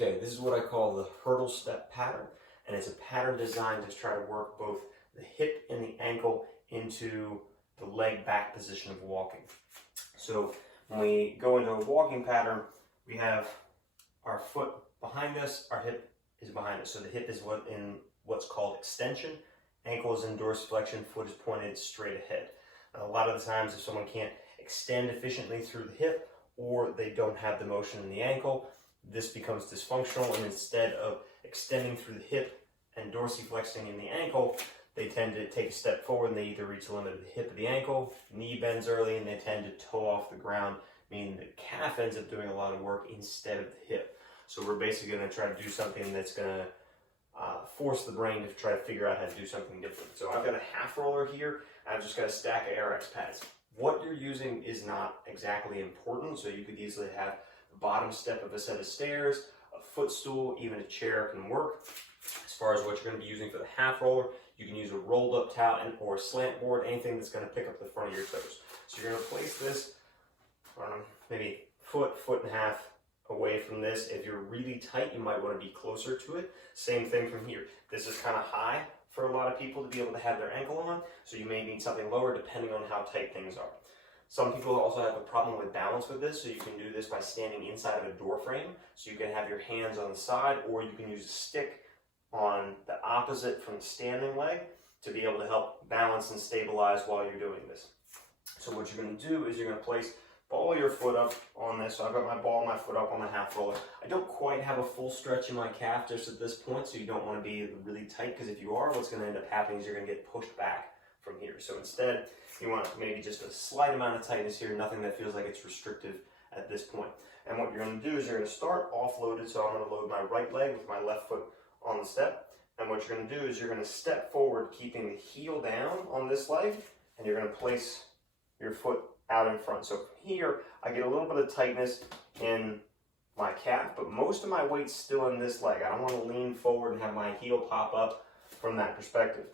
Okay, this is what I call the hurdle step pattern, and it's a pattern designed to try to work both the hip and the ankle into the leg back position of walking. So when we go into a walking pattern, we have our foot behind us, our hip is behind us. So the hip is in what's called extension, ankle is in dorsiflexion, foot is pointed straight ahead. Now, a lot of the times if someone can't extend efficiently through the hip or they don't have the motion in the ankle, this becomes dysfunctional, and instead of extending through the hip and dorsiflexing in the ankle, they tend to take a step forward and they either reach the limit of the hip or the ankle, knee bends early, and they tend to toe off the ground, meaning the calf ends up doing a lot of work instead of the hip. So we're basically going to try to do something that's going to force the brain to try to figure out how to do something different. So I've got a half roller here, and I've just got a stack of RX pads. What you're using is not exactly important, so you could easily have the bottom step of a set of stairs, a footstool, even a chair can work. As far as what you're going to be using for the half roller, you can use a rolled up towel or a slant board, anything that's going to pick up the front of your toes. So you're going to place this maybe foot and a half away from this. If you're really tight, you might want to be closer to it. Same thing from here. This is kind of high for a lot of people to be able to have their ankle on, so you may need something lower depending on how tight things are. Some people also have a problem with balance with this, so you can do this by standing inside of a door frame. So you can have your hands on the side, or you can use a stick on the opposite from the standing leg to be able to help balance and stabilize while you're doing this. So what you're going to do is you're going to place ball your foot up on this. So I've got my ball and my foot up on the half roller. I don't quite have a full stretch in my calf just at this point, so you don't want to be really tight, because if you are, what's going to end up happening is you're going to get pushed back from here. So instead, you want maybe just a slight amount of tightness here, nothing that feels like it's restrictive at this point. And what you're going to do is you're going to start offloaded. So I'm going to load my right leg with my left foot on the step. And what you're going to do is you're going to step forward, keeping the heel down on this leg, and you're going to place your foot out in front. So here, I get a little bit of tightness in my calf, but most of my weight's still in this leg. I don't want to lean forward and have my heel pop up from that perspective.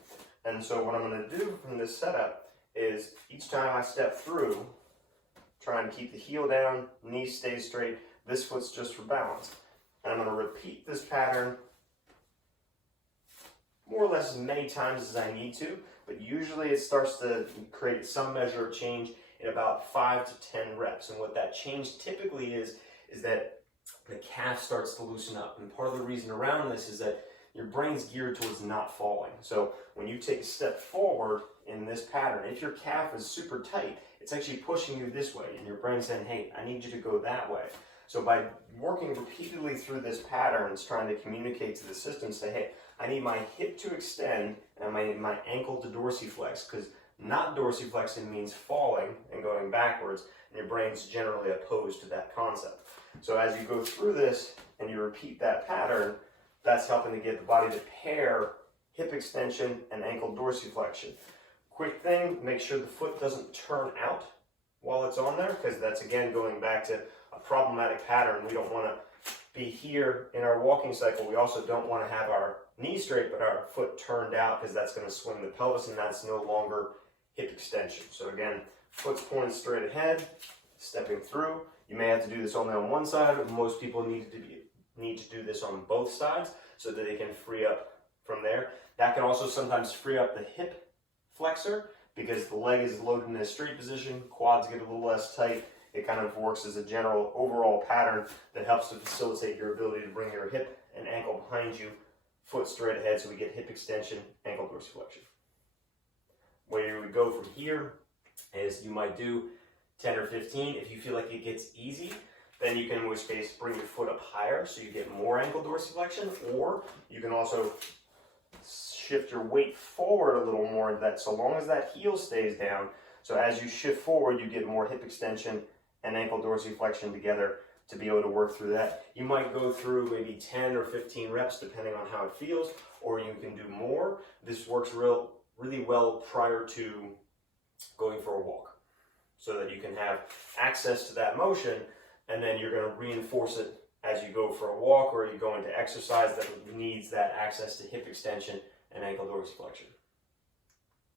And so what I'm going to do from this setup is each time I step through, try and keep the heel down, knee stays straight. This foot's just for balance. And I'm going to repeat this pattern more or less as many times as I need to, but usually it starts to create some measure of change in about 5 to 10 reps. And what that change typically is that the calf starts to loosen up. And part of the reason around this is that your brain's geared towards not falling. So when you take a step forward in this pattern, if your calf is super tight, it's actually pushing you this way, and your brain's saying, hey, I need you to go that way. So by working repeatedly through this pattern, it's trying to communicate to the system, say, hey, I need my hip to extend and my ankle to dorsiflex, because not dorsiflexing means falling and going backwards, and your brain's generally opposed to that concept. So as you go through this and you repeat that pattern, that's helping to get the body to pair hip extension and ankle dorsiflexion. Quick thing, make sure the foot doesn't turn out while it's on there, because that's again going back to a problematic pattern. We don't want to be here in our walking cycle. We also don't want to have our knee straight but our foot turned out, because that's going to swing the pelvis, and that's no longer hip extension. So again, foot's pointed straight ahead, stepping through. You may have to do this only on one side, but most people need to do this on both sides so that they can free up from there. That can also sometimes free up the hip flexor, because the leg is loaded in a straight position, quads get a little less tight. It kind of works as a general overall pattern that helps to facilitate your ability to bring your hip and ankle behind you, foot straight ahead, so we get hip extension, ankle dorsiflexion. Where you would go from here is you might do 10 or 15. If you feel like it gets easy, then you can, in which case, bring your foot up higher so you get more ankle dorsiflexion, or you can also shift your weight forward a little more, that so long as that heel stays down. So as you shift forward, you get more hip extension and ankle dorsiflexion together to be able to work through that. You might go through maybe 10 or 15 reps depending on how it feels, or you can do more. This works really well prior to going for a walk, so that you can have access to that motion, and then you're going to reinforce it as you go for a walk, or you go into exercise that needs that access to hip extension and ankle dorsiflexion.